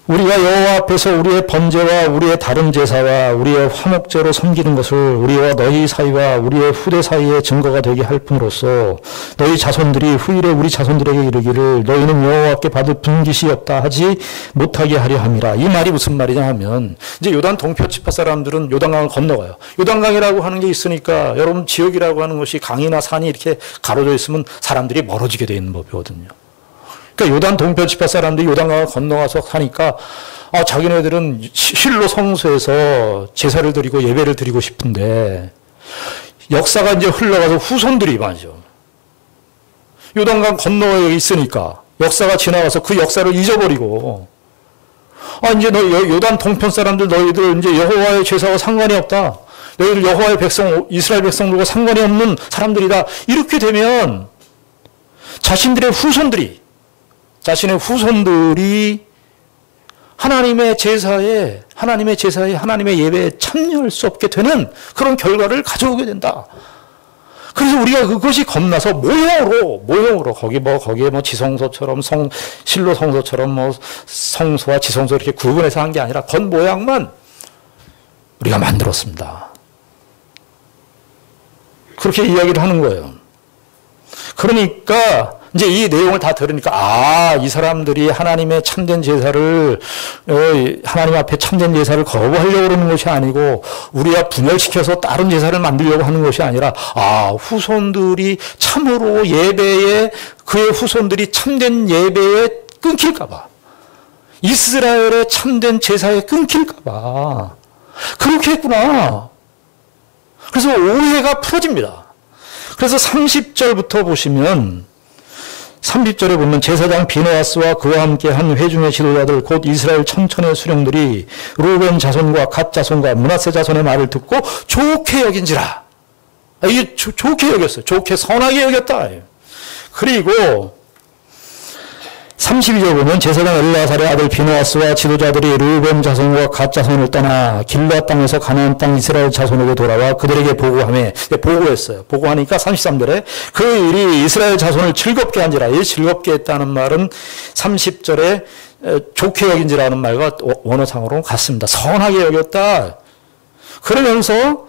우리가 여호와 앞에서 우리의 번제와 우리의 다른 제사와 우리의 화목제로 섬기는 것을 우리와 너희 사이와 우리의 후대 사이에 증거가 되게 할 뿐으로써 너희 자손들이 후일에 우리 자손들에게 이르기를 너희는 여호와께 받을 분깃이 없다 하지 못하게 하려 함이라. 이 말이 무슨 말이냐 하면 이제 요단 동표 지파 사람들은 요단강을 건너가요. 요단강이라고 하는 게 있으니까 여러분 지역이라고 하는 것이 강이나 산이 이렇게 가로져 있으면 사람들이 멀어지게 돼 있는 법이거든요. 그러니까 요단 동표 지파 사람들이 요단강을 건너가서 사니까 자기네들은 실로 성소에서 제사를 드리고 예배를 드리고 싶은데 역사가 이제 흘러가서 후손들이 말이죠. 요단강 건너에 있으니까 역사가 지나가서 그 역사를 잊어버리고 이제 요단 동편 사람들 너희들 이제 여호와의 제사와 상관이 없다. 너희들 여호와의 백성 이스라엘 백성들과 상관이 없는 사람들이다. 이렇게 되면 자신의 후손들이 하나님의 제사에 하나님의 예배에 참여할 수 없게 되는 그런 결과를 가져오게 된다. 그래서 우리가 그것이 겁나서 모형으로 거기에 지성소처럼 실로 성소처럼 성소와 지성소 이렇게 구분해서 한 게 아니라 겉모양만 우리가 만들었습니다. 그렇게 이야기를 하는 거예요. 그러니까 이제 이 내용을 다 들으니까 이 사람들이 하나님의 참된 제사를 하나님 앞에 참된 제사를 거부하려고 그러는 것이 아니고 우리가 분열시켜서 다른 제사를 만들려고 하는 것이 아니라 후손들이 참으로 그의 후손들이 참된 예배에 끊길까 봐 이스라엘의 참된 제사에 끊길까봐 그렇게 했구나. 그래서 오해가 풀어집니다. 그래서 30절부터 보시면 30절에 보면 제사장 비느하스와 그와 함께 한 회중의 지도자들 곧 이스라엘 천천의 수령들이 루벤 자손과 갓 자손과 므낫세 자손의 말을 듣고 좋게 여긴지라. 이게 좋게 여겼어요. 좋게 선하게 여겼다. 그리고 32절 보면 제사장 엘르아살의 아들 비느하스와 지도자들이 르우벤 자손과 갓 자손을 떠나 길르앗 땅에서 가나안 땅 이스라엘 자손에게 돌아와 그들에게 보고하며 보고했어요. 보고하니까 33절에 그 일이 이스라엘 자손을 즐겁게 한지라. 이 즐겁게 했다는 말은 30절에 좋게 여긴지라는 말과 원어상으로는 같습니다. 선하게 여겼다. 그러면서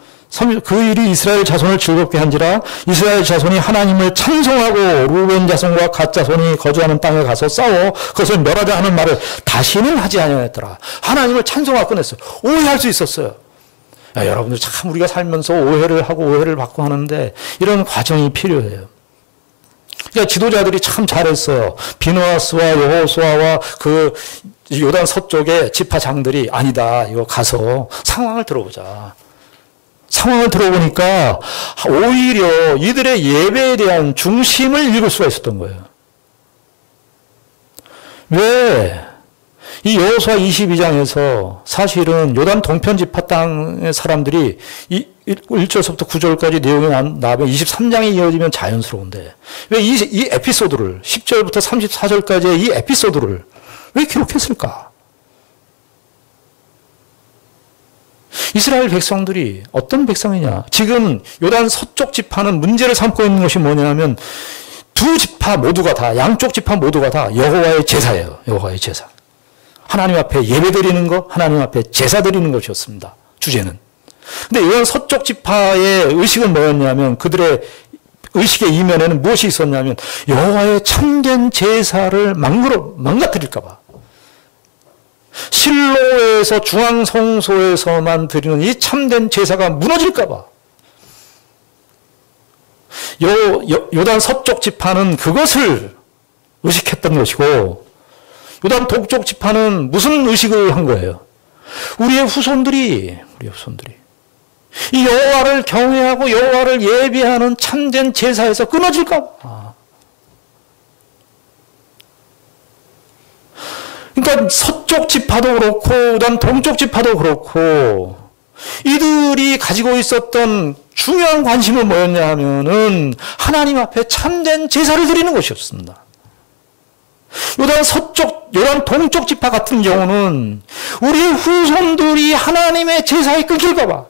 그 일이 이스라엘 자손을 즐겁게 한지라. 이스라엘 자손이 하나님을 찬송하고 루벤 자손과 갓 자손이 거주하는 땅에 가서 싸워 그것을 멸하자 하는 말을 다시는 하지 아니하였더라. 하나님을 찬송하고 끝냈어. 오해할 수 있었어요. 야, 여러분들 참 우리가 살면서 오해를 하고 오해를 받고 하는데 이런 과정이 필요해요. 그러니까 지도자들이 참 잘했어요. 비느하스와 여호수아와 그 요단 서쪽의 지파장들이 아니다. 이거 가서 상황을 들어보자. 상황을 들어보니까 오히려 이들의 예배에 대한 중심을 읽을 수가 있었던 거예요. 왜? 이 여호수아 22장에서 사실은 요단 동편 지파 땅의 사람들이 1절서부터 9절까지 내용이 나오면 23장이 이어지면 자연스러운데 왜 이 에피소드를 10절부터 34절까지의 이 에피소드를 왜 기록했을까? 이스라엘 백성들이 어떤 백성이냐? 지금 요단 서쪽 지파는 문제를 삼고 있는 것이 뭐냐면 두 지파 모두가 다, 양쪽 지파 모두가 다 여호와의 제사예요. 여호와의 제사. 하나님 앞에 예배 드리는 것, 하나님 앞에 제사 드리는 것이었습니다. 주제는. 근데 요단 서쪽 지파의 의식은 뭐였냐면 그들의 의식의 이면에는 무엇이 있었냐면 여호와의 참된 제사를 망가뜨릴까 봐. 실로에서 중앙성소에서만 드리는 이 참된 제사가 무너질까 봐. 요단 서쪽 지파는 그것을 의식했던 것이고 요단 동쪽 지파는 무슨 의식을 한 거예요? 우리의 후손들이 이 여호와를 경외하고 여호와를 예배하는 참된 제사에서 끊어질까 봐. 그러니까 서쪽 지파도 그렇고 그다음 동쪽 지파도 그렇고 이들이 가지고 있었던 중요한 관심은 뭐였냐 하면은 하나님 앞에 참된 제사를 드리는 것이었습니다. 요단 동쪽 지파 같은 경우는 우리의 후손들이 하나님의 제사에 끊길까 봐.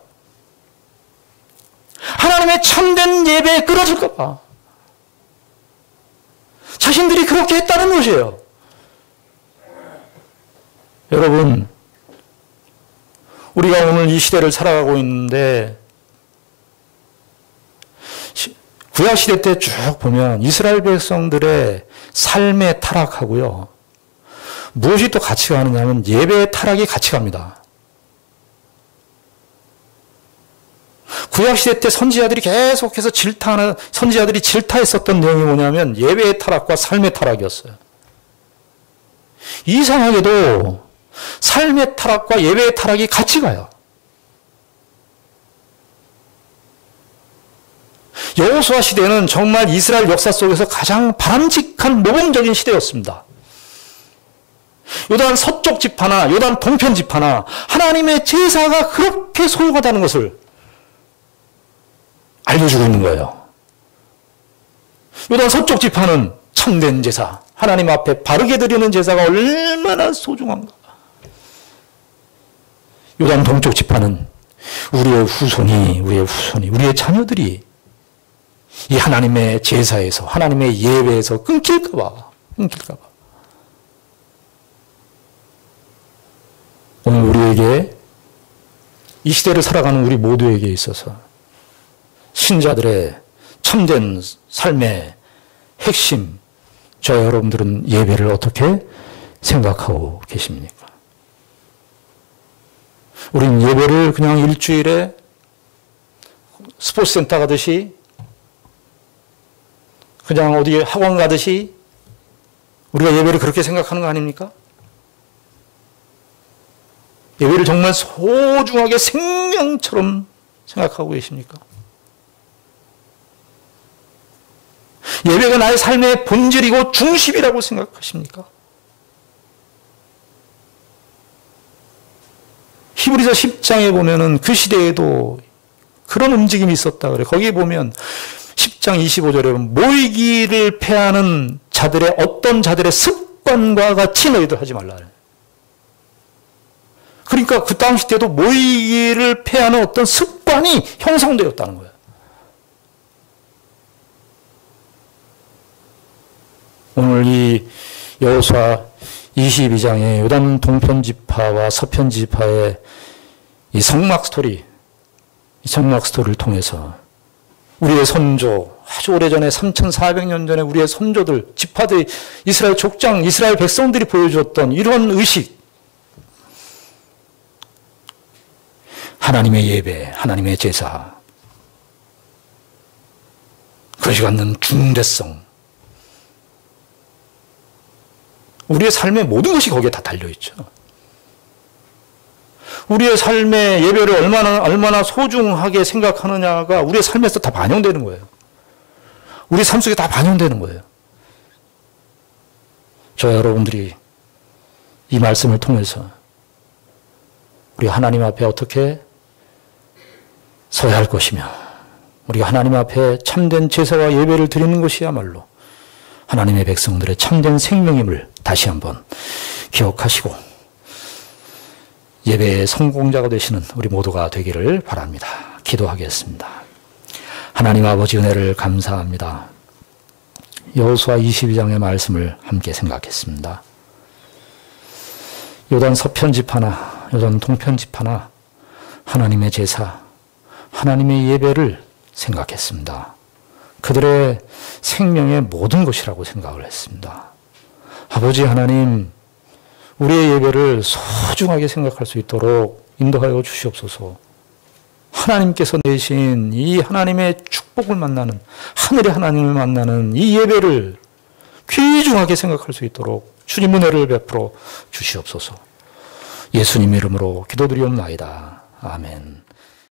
하나님의 참된 예배에 끊어질까 봐. 자신들이 그렇게 했다는 것이에요. 여러분, 우리가 오늘 이 시대를 살아가고 있는데 구약시대 때 쭉 보면 이스라엘 백성들의 삶의 타락하고요. 무엇이 또 같이 가느냐면 예배의 타락이 같이 갑니다. 구약시대 때 선지자들이 계속해서 선지자들이 질타했었던 내용이 뭐냐면 예배의 타락과 삶의 타락이었어요. 이상하게도 삶의 타락과 예배의 타락이 같이 가요. 여호수아 시대는 정말 이스라엘 역사 속에서 가장 바람직한 모범적인 시대였습니다. 요단 서쪽 지파나 요단 동편 지파나 하나님의 제사가 그렇게 소중하다는 것을 알려주고 있는 거예요. 요단 서쪽 지파는 참된 제사, 하나님 앞에 바르게 드리는 제사가 얼마나 소중한가. 요단 동쪽 지파는 우리의 후손이, 우리의 자녀들이 이 하나님의 제사에서, 하나님의 예배에서 끊길까 봐. 오늘 우리에게, 이 시대를 살아가는 우리 모두에게 있어서 신자들의 참된 삶의 핵심, 저 여러분들은 예배를 어떻게 생각하고 계십니까? 우린 예배를 그냥 일주일에 스포츠센터 가듯이 그냥 어디 학원 가듯이 우리가 예배를 그렇게 생각하는 거 아닙니까? 예배를 정말 소중하게 생명처럼 생각하고 계십니까? 예배가 나의 삶의 본질이고 중심이라고 생각하십니까? 히브리서 10장에 보면은 그 시대에도 그런 움직임이 있었다 그래. 거기에 보면 10장 25절에 보면 모이기를 패하는 자들의 어떤 자들의 습관과 같이 너희들 하지 말라. 그러니까 그 당시 때도 모이기를 패하는 어떤 습관이 형성되었다는 거예요. 오늘 이 여호수아 22장의 요단 동편 지파와 서편 지파의 이 성막 스토리, 이 성막 스토리를 통해서 우리의 선조, 아주 오래전에 3,400년 전에 우리의 선조들, 지파들, 이스라엘 족장, 이스라엘 백성들이 보여주었던 이런 의식, 하나님의 예배, 하나님의 제사, 그것이 갖는 중대성, 우리의 삶의 모든 것이 거기에 다 달려있죠. 우리의 삶의 예배를 얼마나 소중하게 생각하느냐가 우리의 삶에서 다 반영되는 거예요. 우리 삶 속에 다 반영되는 거예요. 저 여러분들이 이 말씀을 통해서 우리 하나님 앞에 어떻게 서야 할 것이며 우리가 하나님 앞에 참된 제사와 예배를 드리는 것이야말로 하나님의 백성들의 참된 생명임을 다시 한번 기억하시고 예배의 성공자가 되시는 우리 모두가 되기를 바랍니다. 기도하겠습니다. 하나님 아버지 은혜를 감사합니다. 여호수아 22장의 말씀을 함께 생각했습니다. 요단 서편집 하나, 요단 동편집 하나, 하나님의 제사, 하나님의 예배를 생각했습니다. 그들의 생명의 모든 것이라고 생각을 했습니다. 아버지 하나님, 우리의 예배를 소중하게 생각할 수 있도록 인도하여 주시옵소서. 하나님께서 내신 이 하나님의 축복을 만나는, 하늘의 하나님을 만나는 이 예배를 귀중하게 생각할 수 있도록 주님 은혜를 베풀어 주시옵소서. 예수님 이름으로 기도드리옵나이다. 아멘.